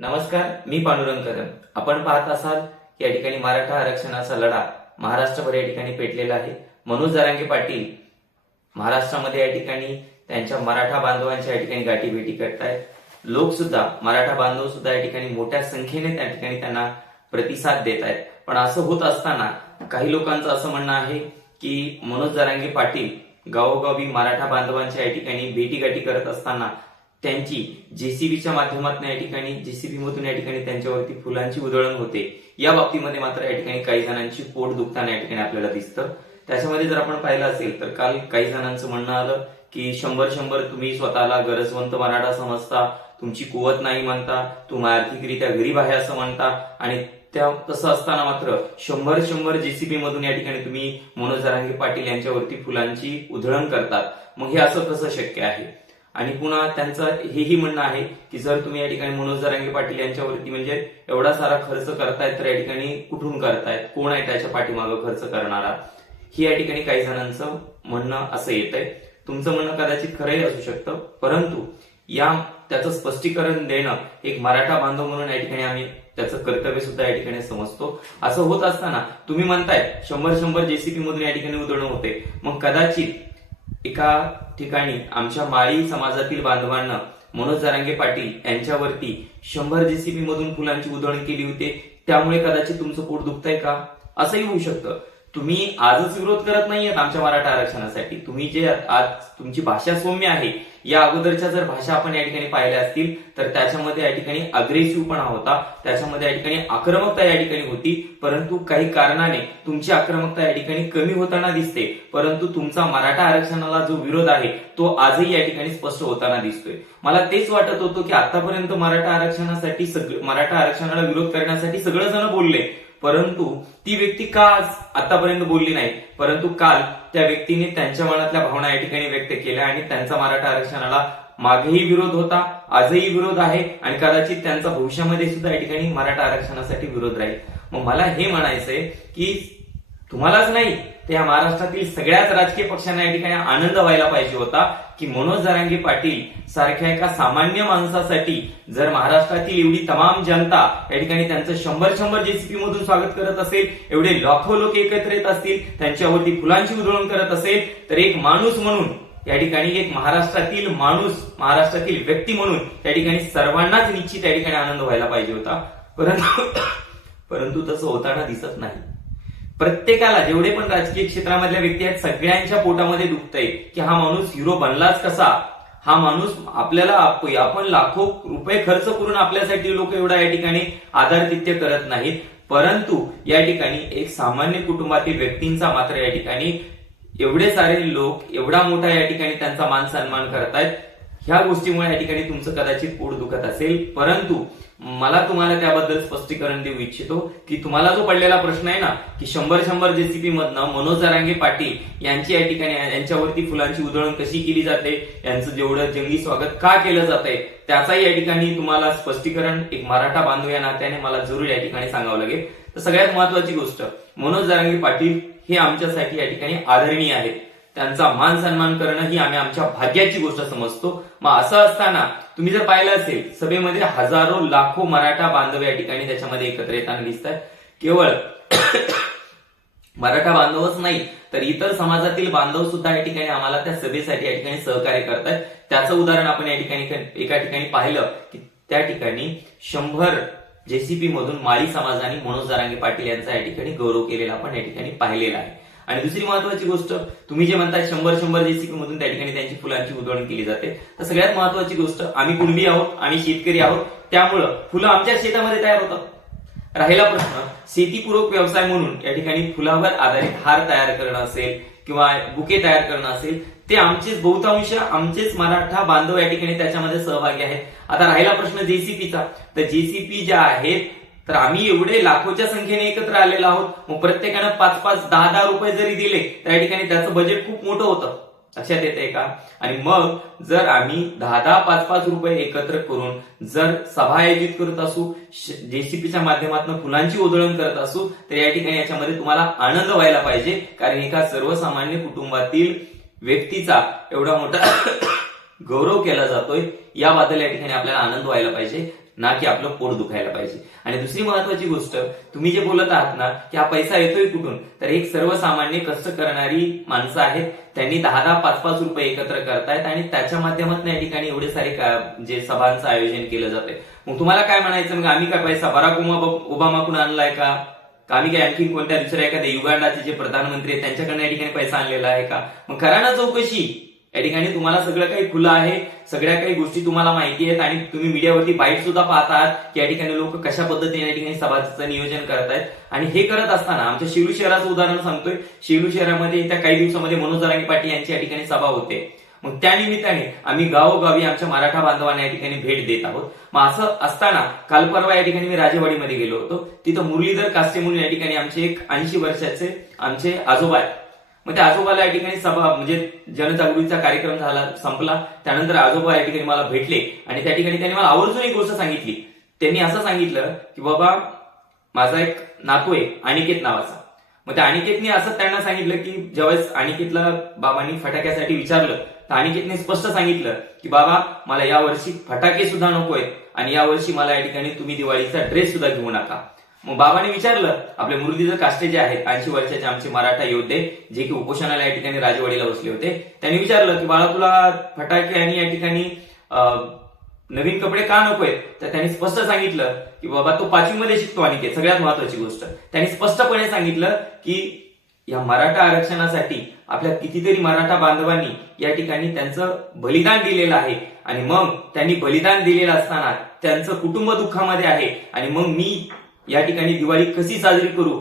नमस्कार, मी पांडुरंग कदम. आपण पाहत असाल की या ठिकाणी मराठा आरक्षणाचा लढा महाराष्ट्रभर या ठिकाणी पेटलेला आहे. मनोज जरांगे पाटील महाराष्ट्रामध्ये या ठिकाणी त्यांच्या मराठा बांधवांच्या या ठिकाणी गाठीभेटी करतायत. लोक सुद्धा, मराठा बांधव सुद्धा या ठिकाणी मोठ्या संख्येने त्या ठिकाणी त्यांना प्रतिसाद देत आहेत. पण असं होत असताना काही लोकांचं असं म्हणणं आहे की मनोज जरांगे पाटील गावोगावी मराठा बांधवांच्या या ठिकाणी भेटीगाठी करत असताना त्यांची जेसीबीच्या माध्यमातून या ठिकाणी जेसीबी मधून या ठिकाणी त्यांच्यावरती फुलांची उधळण होते. या बाबतीमध्ये मात्र या ठिकाणी काही जणांची पोट दुखताना या ठिकाणी आपल्याला दिसतं. त्याच्यामध्ये जर आपण पाहिलं असेल तर काल काही जणांचं म्हणणं आलं की 100 तुम्ही स्वतःला गरजवंत मराठा समजता, तुमची कुवत नाही म्हणता, तुम्ही आर्थिकरित्या गरीब आहे असं म्हणता आणि त्या तसं असताना मात्र 100 जेसीबी मधून या ठिकाणी तुम्ही मनोज जरांगे पाटील यांच्यावरती फुलांची उधळण करतात. मग हे असं कसं शक्य आहे? आणि पुन्हा त्यांचं हेही म्हणणं आहे की जर तुम्ही या ठिकाणी मनोज जरांगे पाटील यांच्यावरती म्हणजे एवढा सारा खर्च करतायत तर या ठिकाणी कुठून करतायत, कोण आहे त्याच्या पाठीमागं खर्च करणारा, ही या ठिकाणी काही जणांचं म्हणणं असं येत आहे. तुमचं म्हणणं कदाचित खरंही असू शकतं, परंतु त्याचं स्पष्टीकरण देणं एक मराठा बांधव म्हणून या ठिकाणी आम्ही त्याचं कर्तव्य सुद्धा या ठिकाणी समजतो. असं होत असताना तुम्ही म्हणताय 100 जेसीबी मधून या ठिकाणी उधळण होते, मग कदाचित एका ठिकाणी आमच्या माळी समाजातील बांधवांना मनोज जरांगे पाटील यांच्यावरती 100 जेसीबी मधून फुलांची उधळण केली होती, त्यामुळे कदाचित तुमचं पोट दुखतंय का, असंही होऊ शकतं. तुम्ही आजच विरोध करत नाहीयेत आमच्या मराठा आरक्षणासाठी. तुम्ही जे आज तुमची भाषा सौम्य आहे, या अगोदरच्या जर भाषा आपण या ठिकाणी पाहिल्या असतील तर त्याच्यामध्ये या ठिकाणी अग्रेसिव्हपणा होता, त्याच्यामध्ये या ठिकाणी आक्रमकता या ठिकाणी होती. परंतु काही कारणाने तुमची आक्रमकता या ठिकाणी कमी होताना दिसते, परंतु तुमचा मराठा आरक्षणाला जो विरोध आहे तो आजही या ठिकाणी स्पष्ट होताना दिसतोय. मला तेच वाटत होतं की आतापर्यंत मराठा आरक्षणाला विरोध करण्यासाठी सगळेजण बोलले, परंतु ती व्यक्ती का आतापर्यंत बोलली नाही. परंतु काल त्या व्यक्तीने त्यांच्या मनातल्या भावना या ठिकाणी व्यक्त केल्या आणि त्यांचा मराठा आरक्षणाला मागेही विरोध होता, आजही विरोध आहे आणि कदाचित त्यांचा भविष्यामध्ये सुद्धा या ठिकाणी मराठा आरक्षणासाठी विरोध राहील. मग मला हे म्हणायचंय की तुम्हालाच नाही तर या महाराष्ट्रातील सगळ्याच राजकीय पक्षांना या ठिकाणी आनंद व्हायला पाहिजे होता की मनोज जरांगे पाटील सारख्या एका सामान्य माणसासाठी जर महाराष्ट्रातील एवढी तमाम जनता या ठिकाणी त्यांचं 100 जेसीपी मधून स्वागत करत असेल, एवढे लाखो लोक एकत्र येत असतील, त्यांच्यावरती फुलांची उधळण करत असेल, तर एक माणूस म्हणून या ठिकाणी एक महाराष्ट्रातील माणूस, महाराष्ट्रातील व्यक्ती म्हणून या ठिकाणी सर्वांनाच निश्चित या ठिकाणी आनंद व्हायला पाहिजे होता. परंतु तसं होताना दिसत नाही. प्रत्येकाला, जेवढे पण राजकीय क्षेत्रामधल्या व्यक्ती आहेत, सगळ्यांच्या पोटामध्ये दुखतंय की हा माणूस हिरो बनलाच कसा. हा माणूस आपल्याला आपण लाखो रुपये खर्च करून आपल्यासाठी लोक एवढा या ठिकाणी आदरातिथ्य करत नाहीत, परंतु या ठिकाणी एक सामान्य कुटुंबातील व्यक्तींचा मात्र या ठिकाणी एवढे सारे लोक एवढा मोठा या ठिकाणी त्यांचा मान सन्मान करतायत. ह्या गोष्टीमुळे या ठिकाणी तुमचं कदाचित पोट दुखत असेल, परंतु मला तुम्हाला त्याबद्दल स्पष्टीकरण देऊ इच्छितो की तुम्हाला जो पडलेला प्रश्न आहे ना की 100 जेसीबी मधनं मनोज जरांगे पाटील यांची या ठिकाणी यांच्यावरती फुलांची उधळण कशी केली जाते, यांचं जेवढं जंगी स्वागत का केलं जातंय, त्याचाही या ठिकाणी तुम्हाला स्पष्टीकरण एक मराठा बांधव या नात्याने मला जरूर या ठिकाणी सांगावं लागेल. तर सगळ्यात महत्वाची गोष्ट, मनोज जरांगे पाटील हे आमच्यासाठी या ठिकाणी आदरणीय आहेत. त्यांचा मान सन्मान करणं ही आम्ही आमच्या भाग्याची गोष्ट समजतो. मग असं असताना तुम्ही जर पाहिलं असेल सभेमध्ये हजारो लाखो मराठा बांधव या ठिकाणी त्याच्यामध्ये एकत्र येताना दिसतात. केवळ मराठा बांधवच नाही तर इतर समाजातील बांधव सुद्धा या ठिकाणी आम्हाला त्या सभेसाठी या ठिकाणी सहकार्य करतात. त्याचं उदाहरण आपण या ठिकाणी एका ठिकाणी पाहिलं की त्या ठिकाणी 100 जेसीपी मधून माळी समाजाने मनोज जरांगे पाटील यांचा या ठिकाणी गौरव केलेला आपण या ठिकाणी पाहिलेला आहे. आणि दुसरी महत्वाची गोष्ट, तुम्ही जे म्हणताय 100 जेसीपी मधून त्या ठिकाणी त्यांची फुलांची उधळण केली जाते, तर सगळ्यात महत्वाची गोष्ट, आम्ही कुणबी आहोत, आम्ही शेतकरी आहोत, त्यामुळं फुलं आमच्या शेतामध्ये तयार होतात. राहिला प्रश्न शेतीपूरक व्यवसाय म्हणून या ठिकाणी फुलावर आधारित हार तयार करणं असेल किंवा बुके तयार करणं असेल, ते आमचेच बहुतांश आमचेच मराठा बांधव या ठिकाणी त्याच्यामध्ये सहभागी आहेत. आता राहिला प्रश्न जेसीपीचा, तर जेसीपी ज्या आहेत तर आम्ही एवढे लाखोच्या संख्येने एकत्र आलेलो आहोत, मग प्रत्येकानं 5-5, 10-10 रुपये जरी दिले त्या ठिकाणी त्याचं बजेट खूप मोठं होतं. लक्षात येते का? आणि मग जर आम्ही 10-10, 5-5 रुपये एकत्र करून जर सभा आयोजित करत असू, जेसीपीच्या माध्यमातून फुलांची उधळण करत असू, तर या ठिकाणी याच्यामध्ये तुम्हाला आनंद व्हायला पाहिजे, कारण एका सर्वसामान्य कुटुंबातील व्यक्तीचा एवढा मोठा गौरव केला जातोय, याबद्दल या ठिकाणी आपल्याला आनंद व्हायला पाहिजे. ना की आपलं पोट दुखायला पाहिजे. आणि दुसरी महत्वाची गोष्ट, तुम्ही जे बोलत आहात ना की हा पैसा येतोय कुठून, तर एक सर्वसामान्य कष्ट करणारी माणसं आहेत, त्यांनी 10-10, 5-5 रुपये एकत्र करतायत आणि त्याच्या माध्यमातून या ठिकाणी एवढे सारे जे सभांचं आयोजन केलं जातंय. मग तुम्हाला काय म्हणायचं, मग आम्ही काय पैसा बराक ओबामाकडून आणलाय का? आम्ही काय आणखी कोणत्या दुसऱ्या एखाद्या युगांडाचे जे प्रधानमंत्री आहेत त्यांच्याकडनं या ठिकाणी पैसा आणलेला आहे का? मग करा ना चौकशी. या ठिकाणी तुम्हाला सगळं काही खुलं आहे, सगळ्या काही गोष्टी तुम्हाला माहिती आहेत आणि तुम्ही मीडियावरती बाईट सुद्धा पाहतात की या ठिकाणी लोक कशा पद्धतीने या ठिकाणी सभाचं नियोजन करतायत. आणि हे करत असताना आमच्या शिरूर शहराचं उदाहरण सांगतोय. शिरूर शहरामध्ये येत्या काही दिवसामध्ये मनोज जरांगे पाटील यांची या ठिकाणी सभा होते. मग त्या निमित्ताने आम्ही गावोगावी आमच्या मराठा बांधवांना या ठिकाणी भेट देत आहोत. मग असं असताना काल परवा या ठिकाणी मी राजेवाडीमध्ये गेलो होतो. तिथं मुरलीधर कास्टे म्हणून या ठिकाणी आमचे एक 80 वर्षाचे आमचे आजोबा आहेत. मग त्या आजोबाला या ठिकाणी सभा म्हणजे जनजागृतीचा कार्यक्रम झाला, संपला. त्यानंतर आजोबा या ठिकाणी मला भेटले आणि त्या ठिकाणी त्यांनी मला आवर्जून एक गोष्ट सांगितली. त्यांनी असं सांगितलं की बाबा माझा एक नातू आहे अनिकेत नावाचा. मग त्या अनिकेतने असं त्यांना सांगितलं की ज्यावेळेस अनिकेतला बाबांनी फटाक्यासाठी विचारलं तर अनिकेतने स्पष्ट सांगितलं की बाबा मला यावर्षी फटाके सुद्धा नकोय आणि यावर्षी मला या ठिकाणी तुम्ही दिवाळीचा ड्रेस सुद्धा घेऊ नका. मग बाबाने विचारलं, आपले मुरलीधर कास्टे जे आहेत 80 वर्षाचे आमचे मराठा योद्धे जे की उपोषणाला या ठिकाणी राजवाडीला बसले होते, त्यांनी विचारलं की बाळा तुला फटाके आणि या ठिकाणी नवीन कपडे का नकोय? तर त्यांनी स्पष्ट सांगितलं की बाबा तो 5वी मध्ये शिकतो अनिकेत. सगळ्यात महत्वाची गोष्ट त्यांनी स्पष्टपणे सांगितलं की या मराठा आरक्षणासाठी आपल्या कितीतरी मराठा बांधवांनी या ठिकाणी त्यांचं बलिदान दिलेलं आहे आणि मग त्यांनी बलिदान दिलेलं असताना त्यांचं कुटुंब दुःखामध्ये आहे आणि मग मी या ठिकाणी दिवाळी कशी साजरी करू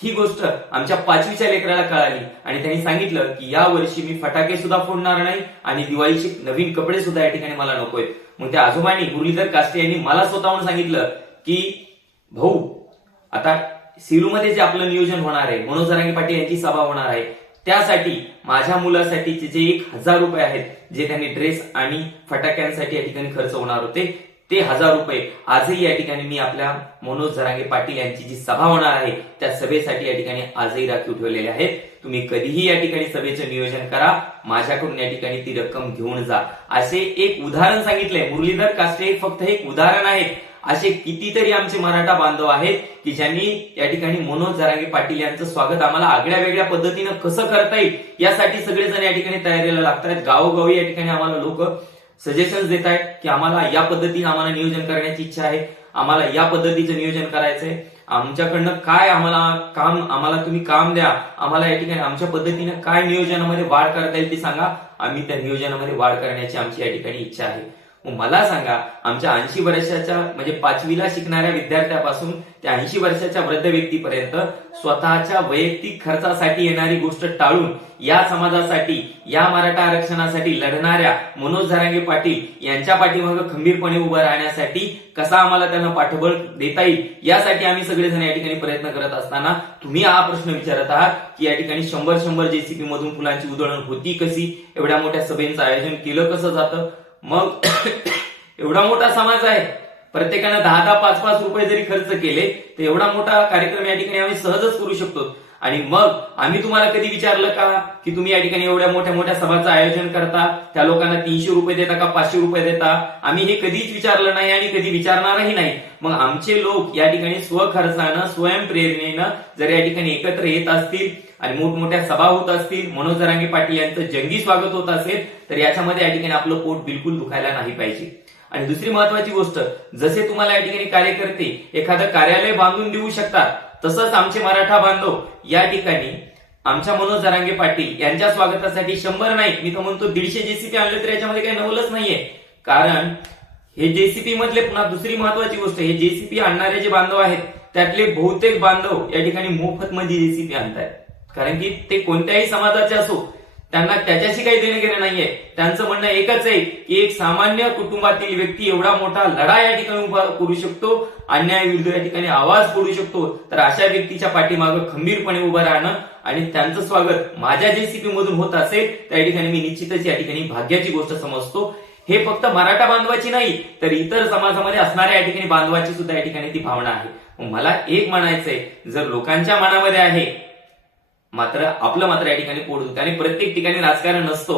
ही गोष्ट आमच्या 5वीच्या लेकराला कळाली आणि त्यांनी सांगितलं की या वर्षी मी फटाके सुद्धा फोडणार नाही आणि दिवाळीचे नवीन कपडे सुद्धा या ठिकाणी मला नकोय. मग त्या आजोबांनी मुरलीधर कास्टे यांनी मला स्वतःहून सांगितलं की भाऊ आता सिरूमध्ये जे आपलं नियोजन होणार आहे, मनोज जरांगे पाटील यांची सभा होणार आहे, त्यासाठी माझ्या मुलासाठीचे जे 1000 रुपये आहेत जे त्यांनी ड्रेस आणि फटाक्यांसाठी या ठिकाणी खर्च होणार होते ते 1000 रुपये आजही या ठिकाणी मी आपल्या मनोज जरांगे पाटील यांची जी सभा होणार आहे त्या सभेसाठी या ठिकाणी आजही राखीव ठेवलेले आहेत. तुम्ही कधीही या ठिकाणी सभेचं नियोजन करा, माझ्याकडून या ठिकाणी ती रक्कम घेऊन जा. असे एक उदाहरण सांगितलंय मुरलीधर कास्टे, फक्त एक उदाहरण आहे. असे कितीतरी आमचे मराठा बांधव आहेत की ज्यांनी या ठिकाणी मनोज जरांगे पाटील यांचं स्वागत आम्हाला आगळ्या वेगळ्या पद्धतीनं कसं करता येईल यासाठी सगळेजण या ठिकाणी तयारीला लागतात. गावोगावी या ठिकाणी आम्हाला लोक सजेशन्स देत आहेत की आम्हाला या पद्धतीने आम्हाला नियोजन करण्याची इच्छा आहे, आम्हाला या पद्धतीचं नियोजन करायचंय, आमच्याकडनं काय आम्हाला तुम्ही काम द्या, आम्हाला या ठिकाणी आमच्या पद्धतीने काय नियोजनामध्ये वाढ करता येईल ते सांगा, आम्ही त्या नियोजनामध्ये वाढ करण्याची आमची या ठिकाणी इच्छा आहे. मग मला सांगा, आमच्या 80 वर्षाच्या म्हणजे 5वीला शिकणाऱ्या विद्यार्थ्यापासून त्या 80 वर्षाच्या वृद्ध व्यक्तीपर्यंत स्वतःच्या वैयक्तिक खर्चासाठी येणारी गोष्ट टाळून या समाजासाठी, या मराठा आरक्षणासाठी लढणाऱ्या मनोज जरांगे पाटील यांच्या पाठीमागे खंबीरपणे उभं राहण्यासाठी कसा आम्हाला त्यांना पाठबळ देता येईल यासाठी आम्ही सगळेजण या ठिकाणी प्रयत्न करत असताना तुम्ही हा प्रश्न विचारत आहात की या ठिकाणी 100 जेसीबी मधून फुलांची उधळण होती कशी, एवढ्या मोठ्या सभेचं आयोजन केलं कसं जातं? मग एवढा मोठा समाज आहे, प्रत्येकानं 10-10, 5-5 रुपये जरी खर्च केले तर एवढा मोठा कार्यक्रम या ठिकाणी आम्ही सहजच करू शकतो. आणि मग आम्ही तुम्हाला कधी विचारलं का की तुम्ही या ठिकाणी एवढ्या मोठ्या मोठ्या सभाचं आयोजन करता, त्या लोकांना 300 रुपये देता का 500 रुपये देता? आम्ही हे कधीच विचारलं नाही आणि कधी विचारणारही नाही. मग आमचे लोक या ठिकाणी स्वखर्चानं, स्वयंप्रेरणेनं जर या ठिकाणी एकत्र येत असतील आणि मोठमोठ्या सभा होत असतील, मनोज जरांगे पाटील यांचं जंगी स्वागत होत असेल तर याच्यामध्ये या ठिकाणी आपलं पोट बिलकुल दुखायला नाही पाहिजे. आणि दुसरी महत्वाची गोष्ट, जसे तुम्हाला या ठिकाणी कार्यकर्ते एखादं कार्यालय बांधून देऊ शकतात तसंच आमचे मराठा बांधव या ठिकाणी आमच्या मनोज जरांगे पाटील यांच्या स्वागतासाठी 100 नाही, मी तर म्हणतो 150 जेसीपी आणले तर याच्यामध्ये काही नवलच नाहीये. कारण हे जेसीपी मधले पुन्हा दुसरी महत्वाची गोष्ट, हे जेसीपी आणणारे जे बांधव आहेत त्यातले बहुतेक बांधव या ठिकाणी मोफत मध्ये जेसीपी आणतायत. कारण की ते कोणत्याही समाजाचे असो, त्यांना त्याच्याशी काही देणं घेणं नाहीये. त्यांचं म्हणणं एकच आहे की एक सामान्य कुटुंबातील व्यक्ती एवढा मोठा लढा या ठिकाणी उभा करू शकतो, अन्याय विरुद्ध या ठिकाणी आवाज फोडू शकतो, तर अशा व्यक्तीच्या पाठीमागे खंबीरपणे उभं राहणं आणि त्यांचं स्वागत माझ्या जेसीपी मधून होत असेल तर या ठिकाणी मी निश्चितच या ठिकाणी भाग्याची गोष्ट समजतो. हे फक्त मराठा बांधवाची नाही तर इतर समाजामध्ये असणाऱ्या या ठिकाणी बांधवाची सुद्धा या ठिकाणी ती भावना आहे. मला एक म्हणायचंय, जर लोकांच्या मनामध्ये आहे मात्र आपलं मात्र या ठिकाणी पोट दुखतं आणि प्रत्येक ठिकाणी राजकारण नसतो,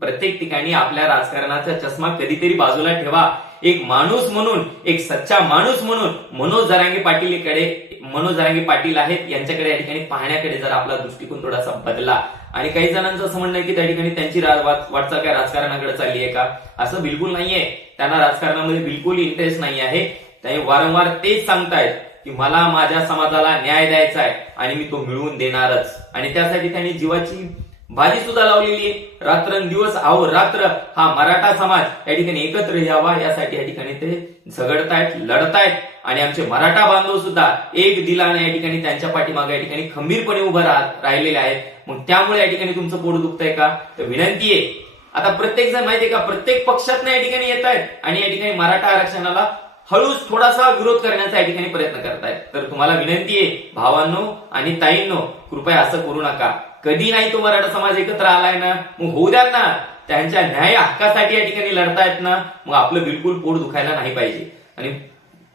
प्रत्येक ठिकाणी आपल्या राजकारणाचा चष्मा कधीतरी बाजूला ठेवा. एक माणूस म्हणून, एक सच्चा माणूस म्हणून मनोज जरांगे पाटील आहेत यांच्याकडे या ठिकाणी पाहण्याकडे जर आपला दृष्टिकोन थोडासा बदला. आणि काही जणांचं असं म्हणणं आहे की त्या ठिकाणी त्यांची वाटचाल काय राजकारणाकडे चालली आहे का? असं बिलकुल नाहीये. त्यांना राजकारणामध्ये बिलकुल इंटरेस्ट नाही आहे. ते वारंवार तेच सांगतायत की मला माझ्या समाजाला न्याय द्यायचा आहे आणि मी तो मिळवून देणारच. आणि त्यासाठी त्यांनी जीवाची बाजी सुद्धा लावलेली आहे. रात्रंदिवस अहोरात्र हा मराठा समाज या ठिकाणी एकत्र यावा यासाठी या ठिकाणी ते झगडतायत, लढतायत. आणि आमचे मराठा बांधव सुद्धा एक दिलाने या ठिकाणी त्यांच्या पाठीमागे या ठिकाणी खंबीरपणे उभं राहिलेले आहेत. मग त्यामुळे या ठिकाणी तुमचं पोट दुखतंय का? तर विनंती आहे, आता प्रत्येक जण माहितीये का प्रत्येक पक्षातनं या ठिकाणी येत आहेत आणि या ठिकाणी मराठा आरक्षणाला हळूच थोडासा विरोध करण्याचा या ठिकाणी प्रयत्न करतायत. तर तुम्हाला विनंती आहे भावांनो आणि ताईंनो, कृपया असं करू नका. कधी नाही तो मराठा समाज एकत्र आलाय ना, मग होऊ द्यात ना. त्यांच्या न्याय हक्कासाठी या ठिकाणी लढतायत ना, मग आपलं बिलकुल पोट दुखायला नाही पाहिजे. आणि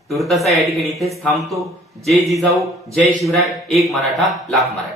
तुर्तसा या ठिकाणी इथेच थांबतो. जय जिजाऊ, जय शिवराय, एक मराठा लाख मराठा.